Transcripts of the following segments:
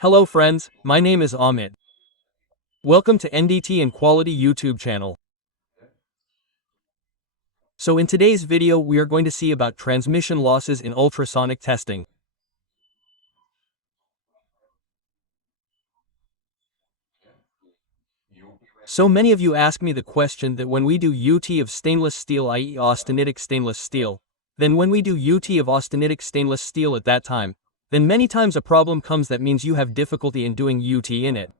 Hello friends, my name is Amit. Welcome to NDT and Quality YouTube channel. So in today's video we are going to see about transmission losses in ultrasonic testing. So many of you ask me the question that when we do UT of stainless steel, i.e. austenitic stainless steel, then when we do UT of austenitic stainless steel at that time, then many times a problem comes that means you have difficulty in doing UT in it.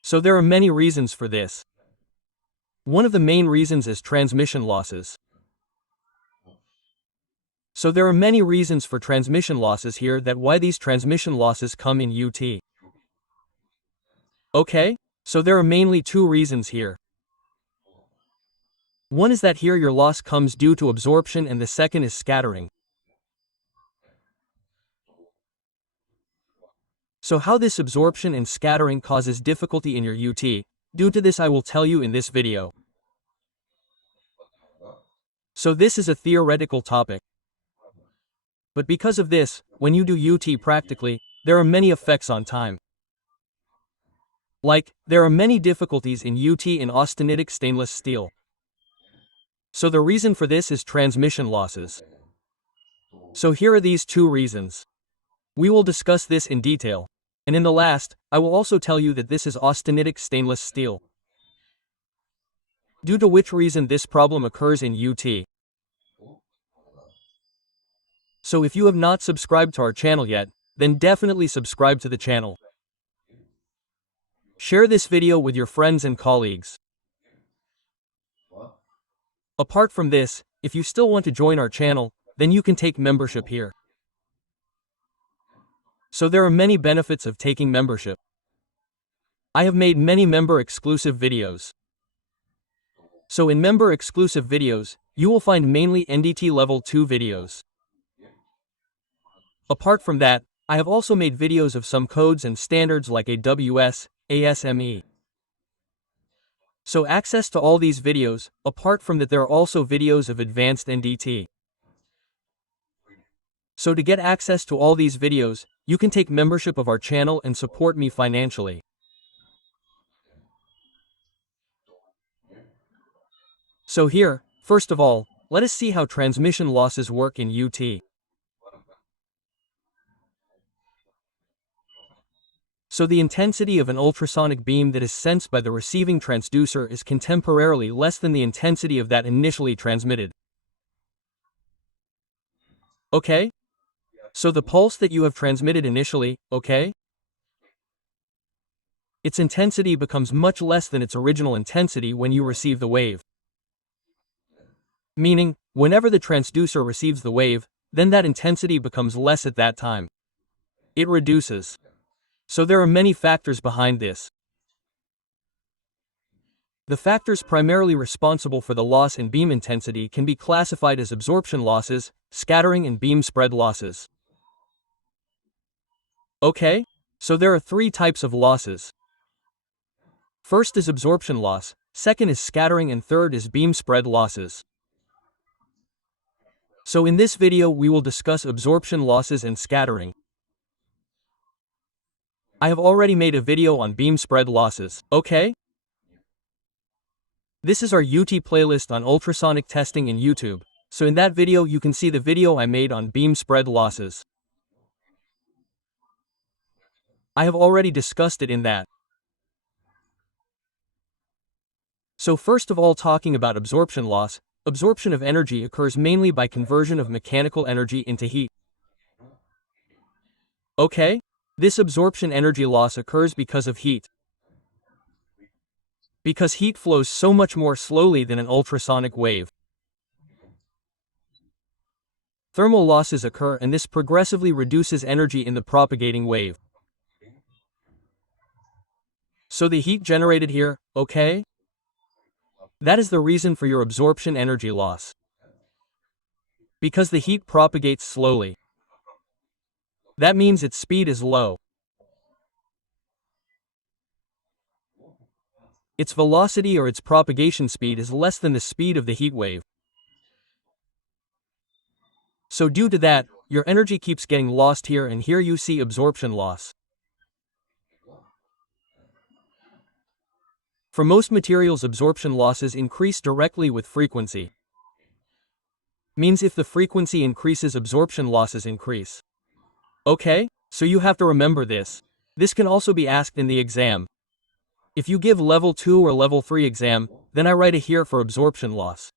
So there are many reasons for this. One of the main reasons is transmission losses. So there are many reasons for transmission losses here that why these transmission losses come in UT. Okay? So there are mainly two reasons here. One is that here your loss comes due to absorption and the second is scattering. So how this absorption and scattering causes difficulty in your UT, due to this I will tell you in this video. So this is a theoretical topic. But because of this, when you do UT practically, there are many effects on time. Like, there are many difficulties in UT in austenitic stainless steel. So the reason for this is transmission losses. So here are these two reasons. We will discuss this in detail. And in the last, I will also tell you that this is austenitic stainless steel. Due to which reason this problem occurs in UT. So if you have not subscribed to our channel yet, then definitely subscribe to the channel. Share this video with your friends and colleagues. Apart from this, if you still want to join our channel, then you can take membership here. So there are many benefits of taking membership. I have made many member-exclusive videos. So in member-exclusive videos, you will find mainly NDT Level 2 videos. Apart from that, I have also made videos of some codes and standards like AWS, ASME. So access to all these videos, apart from that there are also videos of advanced NDT. So to get access to all these videos, you can take membership of our channel and support me financially. So here, first of all, let us see how transmission losses work in UT. So the intensity of an ultrasonic beam that is sensed by the receiving transducer is contemporarily less than the intensity of that initially transmitted. Okay? So the pulse that you have transmitted initially, okay? Its intensity becomes much less than its original intensity when you receive the wave. Meaning, whenever the transducer receives the wave, then that intensity becomes less at that time. It reduces. So there are many factors behind this. The factors primarily responsible for the loss in beam intensity can be classified as absorption losses, scattering and beam spread losses. Okay? So there are three types of losses. First is absorption loss, second is scattering and third is beam spread losses. So in this video we will discuss absorption losses and scattering. I have already made a video on beam spread losses, okay? This is our UT playlist on ultrasonic testing in YouTube, so in that video you can see the video I made on beam spread losses. I have already discussed it in that. So first of all, talking about absorption loss, absorption of energy occurs mainly by conversion of mechanical energy into heat. Okay? This absorption energy loss occurs because of heat. Because heat flows so much more slowly than an ultrasonic wave. Thermal losses occur and this progressively reduces energy in the propagating wave. So the heat generated here, okay? That is the reason for your absorption energy loss. Because the heat propagates slowly. That means its speed is low. Its velocity or its propagation speed is less than the speed of the heat wave. So due to that, your energy keeps getting lost here, and here you see absorption loss. For most materials, absorption losses increase directly with frequency. Means if the frequency increases, absorption losses increase. Okay? So you have to remember this. This can also be asked in the exam. If you give level 2 or level 3 exam, then I write a here for absorption loss.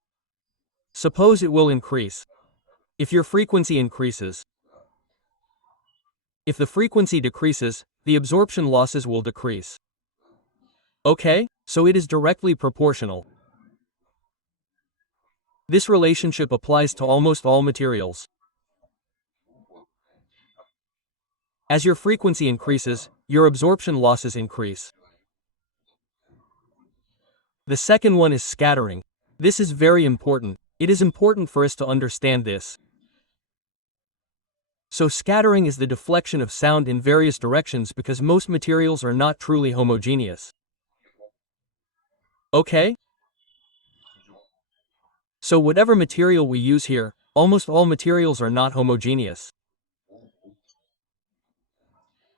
Suppose it will increase. If your frequency increases. If the frequency decreases, the absorption losses will decrease. Okay? So it is directly proportional. This relationship applies to almost all materials. As your frequency increases, your absorption losses increase. The second one is scattering. This is very important. It is important for us to understand this. So scattering is the deflection of sound in various directions because most materials are not truly homogeneous. Okay? So whatever material we use here, almost all materials are not homogeneous.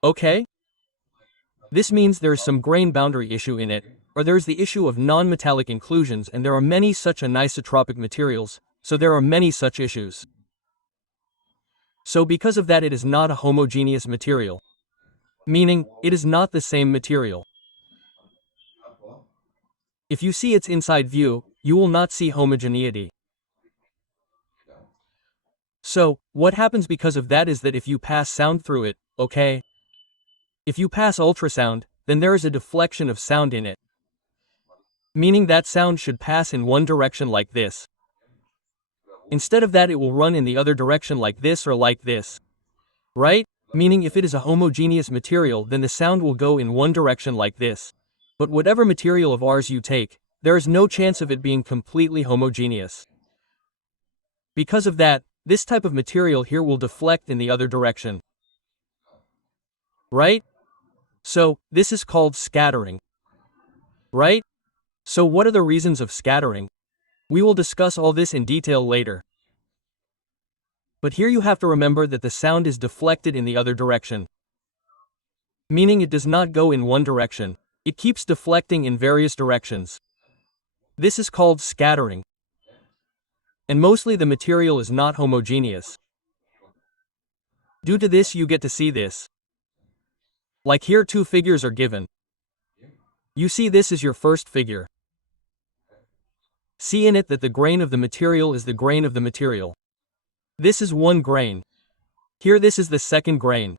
Okay? This means there is some grain boundary issue in it, or there is the issue of non-metallic inclusions, and there are many such anisotropic materials, so there are many such issues. So because of that, it is not a homogeneous material. Meaning, it is not the same material. If you see its inside view, you will not see homogeneity. So, what happens because of that is that if you pass sound through it, okay? If you pass ultrasound, then there is a deflection of sound in it. Meaning that sound should pass in one direction like this. Instead of that, it will run in the other direction like this or like this. Right? Meaning if it is a homogeneous material, then the sound will go in one direction like this. But whatever material of ours you take, there is no chance of it being completely homogeneous. Because of that, this type of material here will deflect in the other direction. Right? So, this is called scattering. Right? So what are the reasons of scattering? We will discuss all this in detail later. But here you have to remember that the sound is deflected in the other direction. Meaning it does not go in one direction. It keeps deflecting in various directions. This is called scattering. And mostly the material is not homogeneous. Due to this, you get to see this. Like here, two figures are given. You see this is your first figure. See in it that the grain of the material is the grain of the material. This is one grain. Here this is the second grain.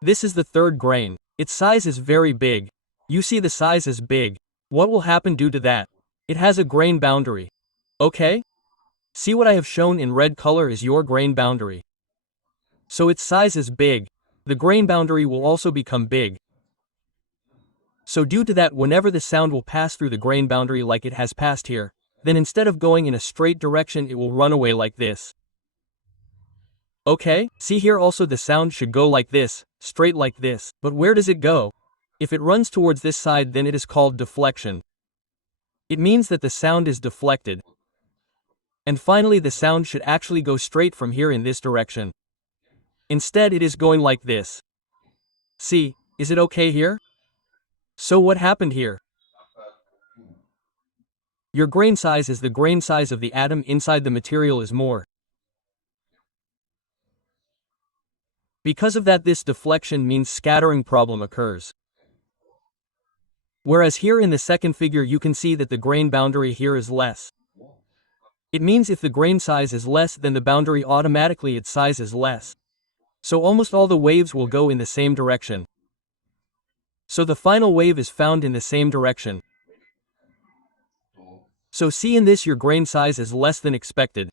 This is the third grain. Its size is very big. You see the size is big. What will happen due to that? It has a grain boundary. Okay? See what I have shown in red color is your grain boundary. So its size is big. The grain boundary will also become big. So due to that, whenever the sound will pass through the grain boundary like it has passed here, then instead of going in a straight direction, it will run away like this. Okay, see here also the sound should go like this, straight like this. But where does it go? If it runs towards this side, then it is called deflection. It means that the sound is deflected. And finally, the sound should actually go straight from here in this direction. Instead, it is going like this. See, is it okay here? So what happened here? Your grain size is the grain size of the atom inside the material is more. Because of that, this deflection means scattering problem occurs. Whereas here in the second figure you can see that the grain boundary here is less. It means if the grain size is less, then the boundary automatically its size is less. So almost all the waves will go in the same direction. So the final wave is found in the same direction. So see in this your grain size is less than expected.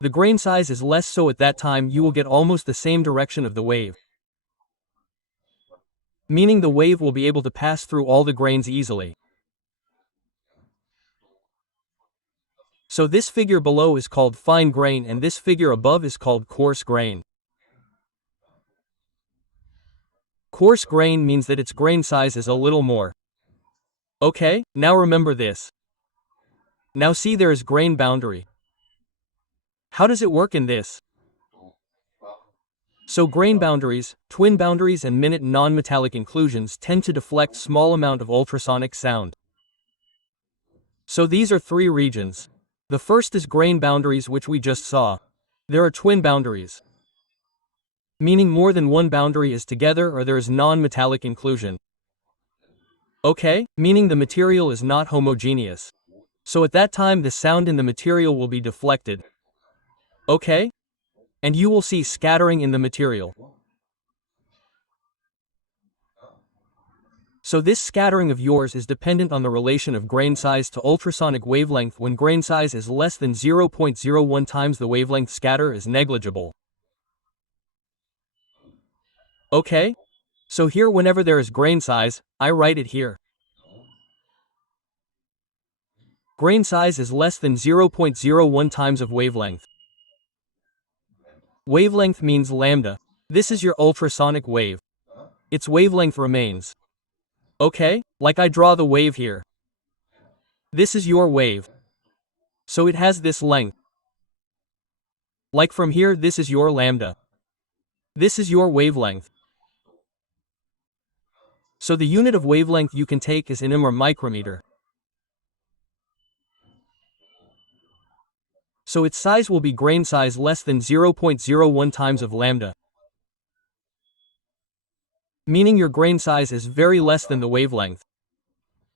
The grain size is less, so at that time you will get almost the same direction of the wave. Meaning the wave will be able to pass through all the grains easily. So this figure below is called fine grain and this figure above is called coarse grain. Coarse grain means that its grain size is a little more. Okay, now remember this. Now see there is grain boundary. How does it work in this? So grain boundaries, twin boundaries and minute non-metallic inclusions tend to deflect small amount of ultrasonic sound. So these are three regions. The first is grain boundaries, which we just saw. There are twin boundaries, meaning more than one boundary is together or there is non-metallic inclusion. Okay, meaning the material is not homogeneous. So at that time the sound in the material will be deflected. Okay? And you will see scattering in the material. So this scattering of yours is dependent on the relation of grain size to ultrasonic wavelength. When grain size is less than 0.01 times the wavelength, scatter is negligible. Okay? So here, whenever there is grain size, I write it here. Grain size is less than 0.01 times of wavelength. Wavelength means lambda. This is your ultrasonic wave. Its wavelength remains. Okay? Like I draw the wave here. This is your wave. So it has this length. Like from here, this is your lambda. This is your wavelength. So the unit of wavelength you can take is nm or micrometer. So its size will be grain size less than 0.01 times of lambda. Meaning your grain size is very less than the wavelength.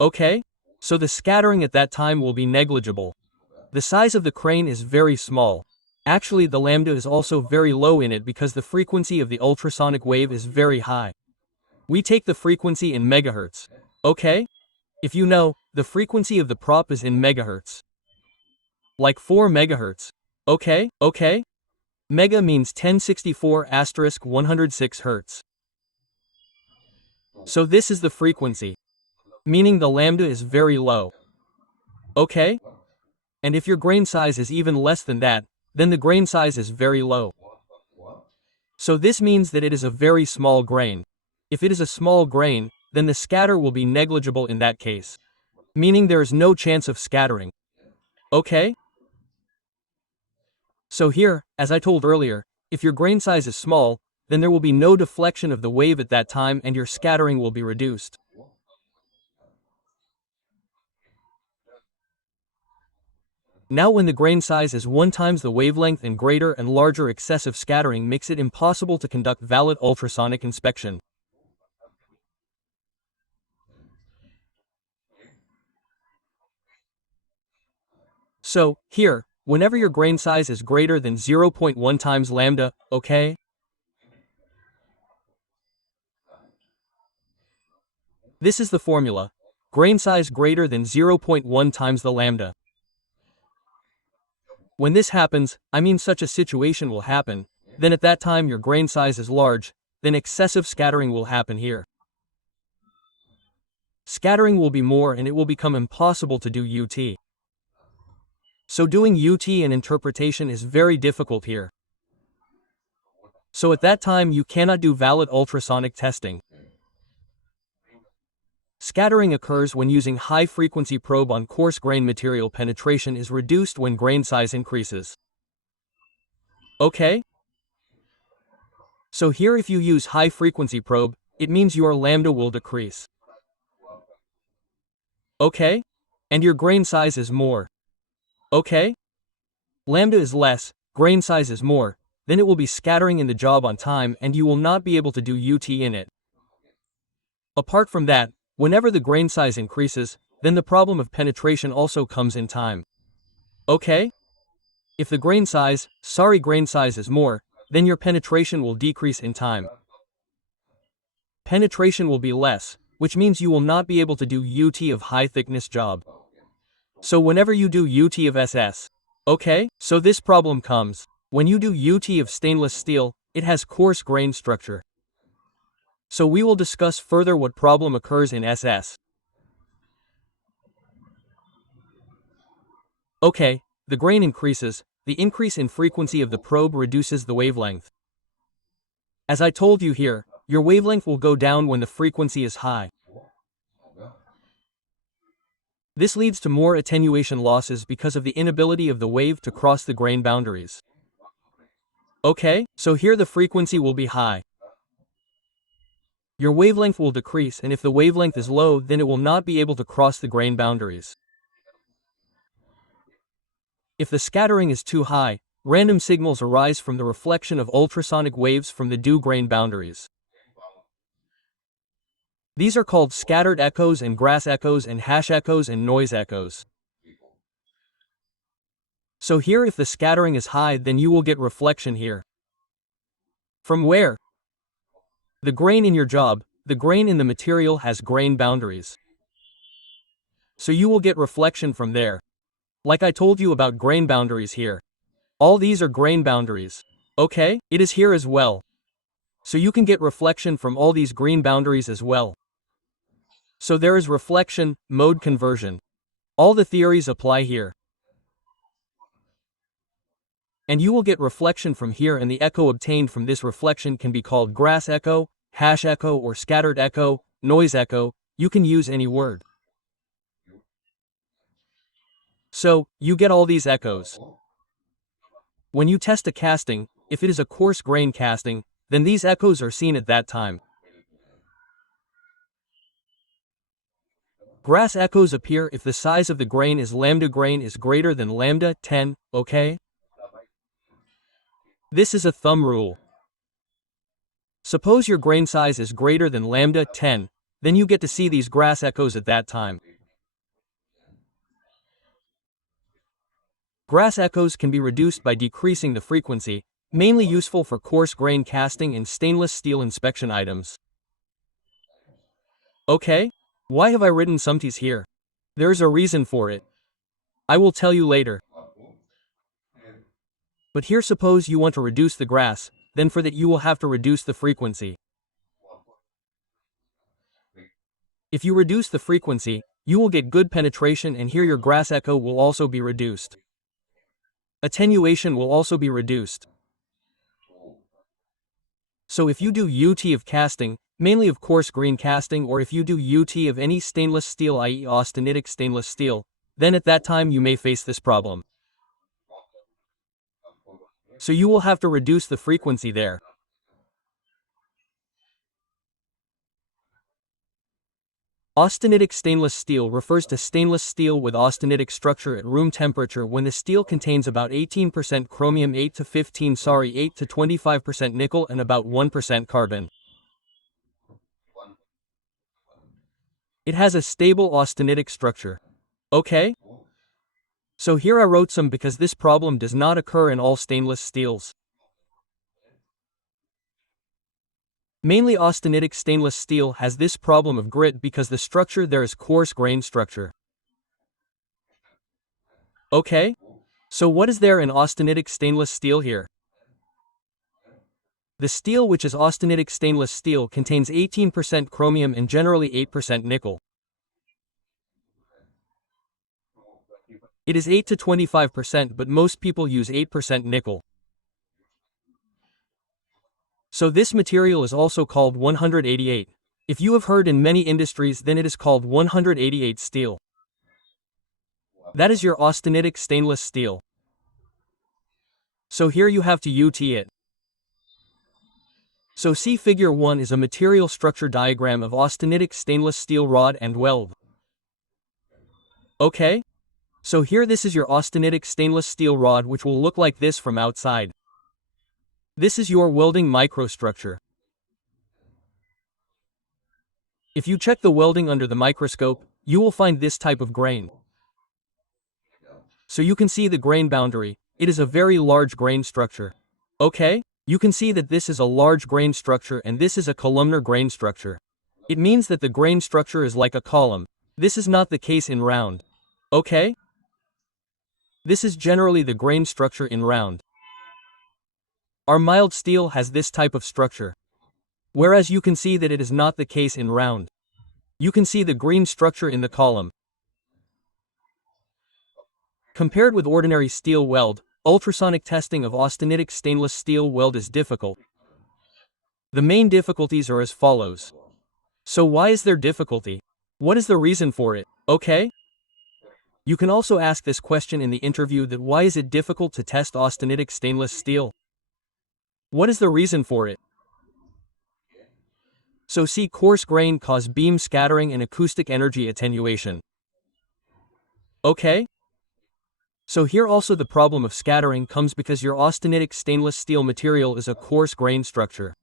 Okay? So the scattering at that time will be negligible. The size of the crane is very small. Actually, the lambda is also very low in it because the frequency of the ultrasonic wave is very high. We take the frequency in megahertz. Okay? If you know, the frequency of the prop is in megahertz. Like 4 megahertz. Okay? Mega means 1064*106 hertz. So this is the frequency. Meaning the lambda is very low. Okay? And if your grain size is even less than that, then the grain size is very low. So this means that it is a very small grain. If it is a small grain, then the scatter will be negligible in that case. Meaning there is no chance of scattering. Okay? So here, as I told earlier, if your grain size is small, then there will be no deflection of the wave at that time and your scattering will be reduced. Now when the grain size is 1 times the wavelength and greater and larger, excessive scattering makes it impossible to conduct valid ultrasonic inspection. So, here, whenever your grain size is greater than 0.1 times lambda, okay? This is the formula. Grain size greater than 0.1 times the lambda. When this happens, I mean such a situation will happen, then at that time your grain size is large, then excessive scattering will happen here. Scattering will be more and it will become impossible to do UT. So doing UT and interpretation is very difficult here. So at that time you cannot do valid ultrasonic testing. Scattering occurs when using high-frequency probe on coarse grain material. Penetration is reduced when grain size increases. Okay? So here if you use high-frequency probe, it means your lambda will decrease. Okay? And your grain size is more. Okay? Lambda is less, grain size is more, then it will be scattering in the job on time and you will not be able to do UT in it. Apart from that, whenever the grain size increases, then the problem of penetration also comes in time. Okay? If the grain size is more, then your penetration will decrease in time. Penetration will be less, which means you will not be able to do UT of high thickness job. So whenever you do UT of SS, okay, so this problem comes. When you do UT of stainless steel, it has coarse grain structure. So we will discuss further what problem occurs in SS. Okay, the grain increases, the increase in frequency of the probe reduces the wavelength. As I told you here, your wavelength will go down when the frequency is high. This leads to more attenuation losses because of the inability of the wave to cross the grain boundaries. Okay, so here the frequency will be high. Your wavelength will decrease, and if the wavelength is low, then it will not be able to cross the grain boundaries. If the scattering is too high, random signals arise from the reflection of ultrasonic waves from the dew grain boundaries. These are called scattered echoes and grass echoes and hash echoes and noise echoes. So here if the scattering is high, then you will get reflection here. From where? The grain in your job, the grain in the material has grain boundaries. So you will get reflection from there. Like I told you about grain boundaries here. All these are grain boundaries. Okay, it is here as well. So you can get reflection from all these green boundaries as well. So there is reflection, mode conversion. All the theories apply here. And you will get reflection from here, and the echo obtained from this reflection can be called grass echo, hash echo, or scattered echo, noise echo. You can use any word. So, you get all these echoes. When you test a casting, if it is a coarse grain casting, then these echoes are seen at that time. Grass echoes appear if the size of the grain is lambda grain is greater than lambda 10, okay? This is a thumb rule. Suppose your grain size is greater than lambda 10, then you get to see these grass echoes at that time. Grass echoes can be reduced by decreasing the frequency, mainly useful for coarse grain casting and stainless steel inspection items. Okay, why have I written sumties here? There is a reason for it. I will tell you later. But here suppose you want to reduce the grass, then for that you will have to reduce the frequency. If you reduce the frequency, you will get good penetration, and here your grass echo will also be reduced. Attenuation will also be reduced. So if you do UT of casting, mainly of coarse grain casting, or if you do UT of any stainless steel, i.e. austenitic stainless steel, then at that time you may face this problem. So you will have to reduce the frequency there. Austenitic stainless steel refers to stainless steel with austenitic structure at room temperature when the steel contains about 18% chromium, 8 to 25% nickel, and about 1% carbon. It has a stable austenitic structure. Okay? So here I wrote some because this problem does not occur in all stainless steels. Mainly austenitic stainless steel has this problem of grit because the structure there is coarse grain structure. Okay? So what is there in austenitic stainless steel here? The steel which is austenitic stainless steel contains 18% chromium and generally 8% nickel. It is 8 to 25%, but most people use 8% nickel. So this material is also called 188. If you have heard in many industries, then it is called 188 steel. That is your austenitic stainless steel. So here you have to UT it. So see figure 1 is a material structure diagram of austenitic stainless steel rod and weld. Okay? So here this is your austenitic stainless steel rod, which will look like this from outside. This is your welding microstructure. If you check the welding under the microscope, you will find this type of grain. So you can see the grain boundary. It is a very large grain structure. Okay? You can see that this is a large grain structure and this is a columnar grain structure. It means that the grain structure is like a column. This is not the case in round. Okay? This is generally the grain structure in round. Our mild steel has this type of structure. Whereas you can see that it is not the case in round. You can see the green structure in the column. Compared with ordinary steel weld, ultrasonic testing of austenitic stainless steel weld is difficult. The main difficulties are as follows. So why is there difficulty? What is the reason for it? Okay? You can also ask this question in the interview, that why is it difficult to test austenitic stainless steel? What is the reason for it? So see, coarse grain cause beam scattering and acoustic energy attenuation. Okay? So here also the problem of scattering comes because your austenitic stainless steel material is a coarse grain structure.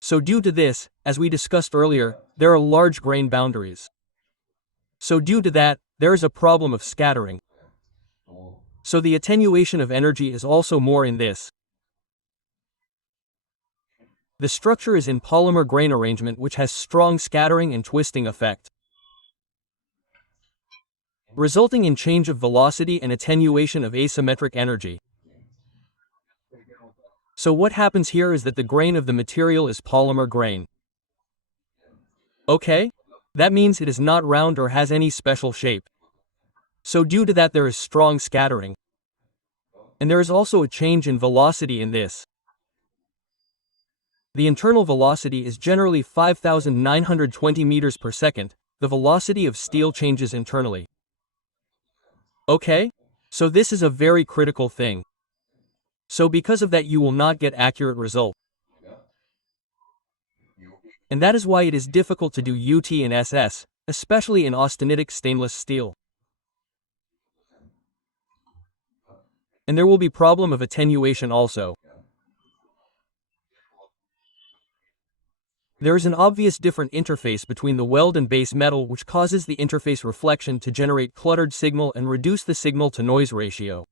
So due to this, as we discussed earlier, there are large grain boundaries. So due to that, there is a problem of scattering. So the attenuation of energy is also more in this. The structure is in polymer grain arrangement which has strong scattering and twisting effect, resulting in change of velocity and attenuation of asymmetric energy. So what happens here is that the grain of the material is polymer grain. Okay? That means it is not round or has any special shape. So due to that there is strong scattering. And there is also a change in velocity in this. The internal velocity is generally 5,920 meters per second. The velocity of steel changes internally. Okay? So this is a very critical thing. So because of that you will not get accurate result. And that is why it is difficult to do UT and SS, especially in austenitic stainless steel. And there will be problem of attenuation also. There is an obvious different interface between the weld and base metal which causes the interface reflection to generate cluttered signal and reduce the signal to noise ratio.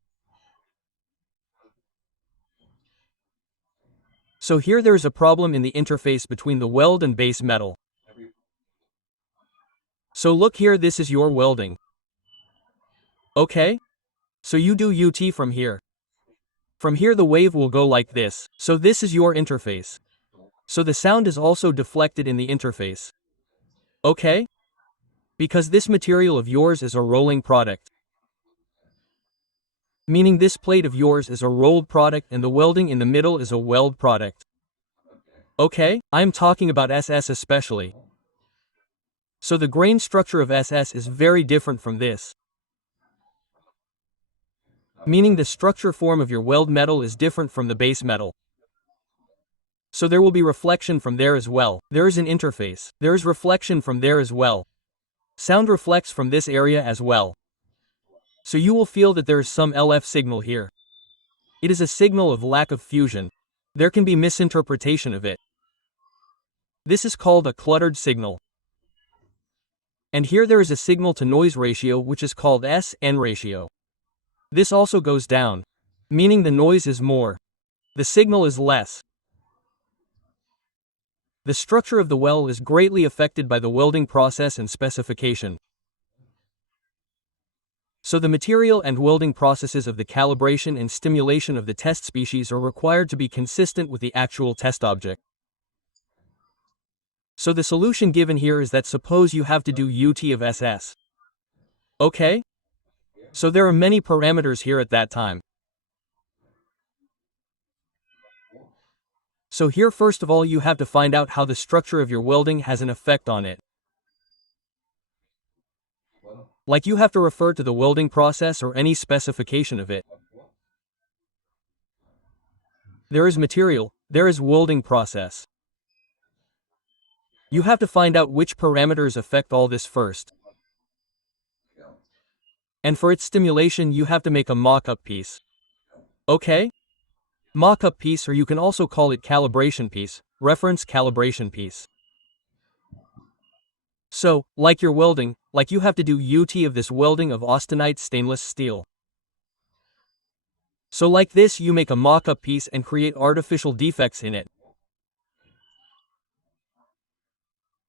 So here there is a problem in the interface between the weld and base metal. So look here, this is your welding. Okay? So you do UT from here. From here the wave will go like this. So this is your interface. So the sound is also deflected in the interface. Okay? Because this material of yours is a rolling product. Meaning this plate of yours is a rolled product and the welding in the middle is a weld product. Okay? I'm talking about SS especially. So the grain structure of SS is very different from this. Meaning the structure form of your weld metal is different from the base metal. So there will be reflection from there as well. There is an interface. There is reflection from there as well. Sound reflects from this area as well. So you will feel that there is some LF signal here. It is a signal of lack of fusion. There can be misinterpretation of it. This is called a cluttered signal. And here there is a signal to noise ratio which is called S-N ratio. This also goes down, meaning the noise is more. The signal is less. The structure of the well is greatly affected by the welding process and specification. So the material and welding processes of the calibration and stimulation of the test species are required to be consistent with the actual test object. So the solution given here is that suppose you have to do UT of SS. Okay? So there are many parameters here at that time. So here first of all you have to find out how the structure of your welding has an effect on it. Like you have to refer to the welding process or any specification of it. There is material, there is welding process. You have to find out which parameters affect all this first. And for its stimulation you have to make a mock-up piece. Okay? Mock-up piece, or you can also call it calibration piece, reference calibration piece. So, like your welding, like you have to do UT of this welding of austenite stainless steel. So like this you make a mock-up piece and create artificial defects in it.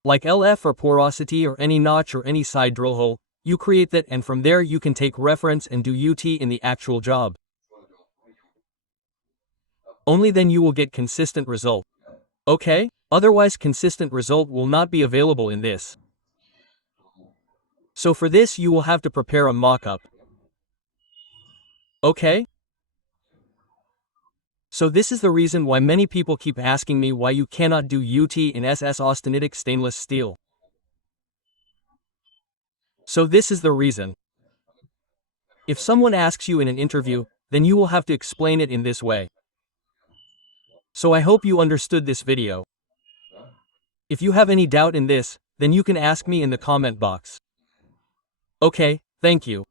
Like LF or porosity or any notch or any side drill hole, you create that and from there you can take reference and do UT in the actual job. Only then you will get consistent result. Okay? Otherwise consistent result will not be available in this. So for this you will have to prepare a mock-up. Okay? So this is the reason why many people keep asking me why you cannot do UT in SS austenitic stainless steel. So this is the reason. If someone asks you in an interview, then you will have to explain it in this way. So I hope you understood this video. If you have any doubt in this, then you can ask me in the comment box. Okay, thank you.